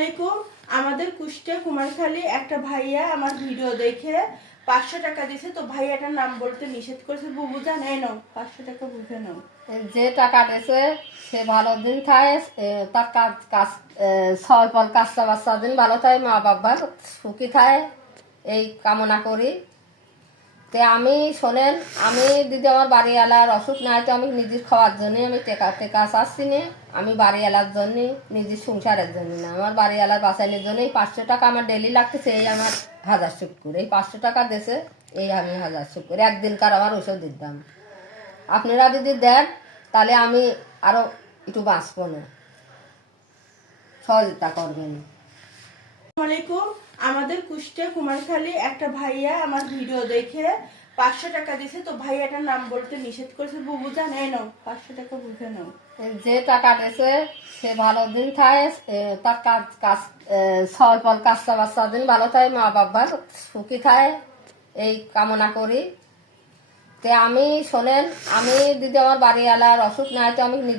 আলাইকুম। আমাদের কুষ্টিয়া কুমারখালী একটা ভাইয়া আমার ভিডিও দেখে 500 টাকা দিয়েছে। তো ভাইয়াটার নাম বলতে নিষেধ করেছে। বুবু জান, এই নাও 500 টাকা, বুঝে নাও। যে টাকা দিয়েছে সে ভালো দিন খায়, তার কাজ কাজ ছয় পল কাজটা বাচ্চা দিন ভালো থাকে, মা বাবার সুখী খায়, এই কামনা করি। তে আমি শোনেন, আমি দিদি আমার বাড়িওয়ালার অসুখ নাই, তো আমি নিজের খাওয়ার জন্য আমি টেকা টেকা চাচ্ছি না। আমি বাড়িওয়ালার জন্য, নিজের সংসারের জন্য না, আমার বাড়িওয়ালার বাঁচানোর জন্য এই 500 টাকা আমার ডেলি লাগতেছে। এই আমার 1000 শুক্র, এই 500 টাকা দেশে এই আমি 1000 শুক্র একদিনকার আমার ওষুধের দাম। আপনারা যদি দেন তাহলে আমি আরো একটু বাঁচবো না, সহযোগিতা করবেন। আসসালামু আলাইকুম। আমাদের কুষ্টিয়া কুমারখালী একটা ভাইয়া আমার ভিডিও দেখে 500 টাকা দিয়েছে। তো ভাইয়াটার নাম বলতে নিষেধ করেছে। বুবু জান, এই নাও 500 টাকা, বুঝে নাও। যে টাকা দিয়েছে সে ভালো দিন খায়, তার কাজ কাজ ছয় পল কাজটা বাচ্চা দিন ভালো থাকে, মা বাবার সুখী খায়, এই কামনা করি। তে আমি শোনেন, আমি দিদি আমার বাড়িওয়ালার অসুখ নাই, তো আমি নিজে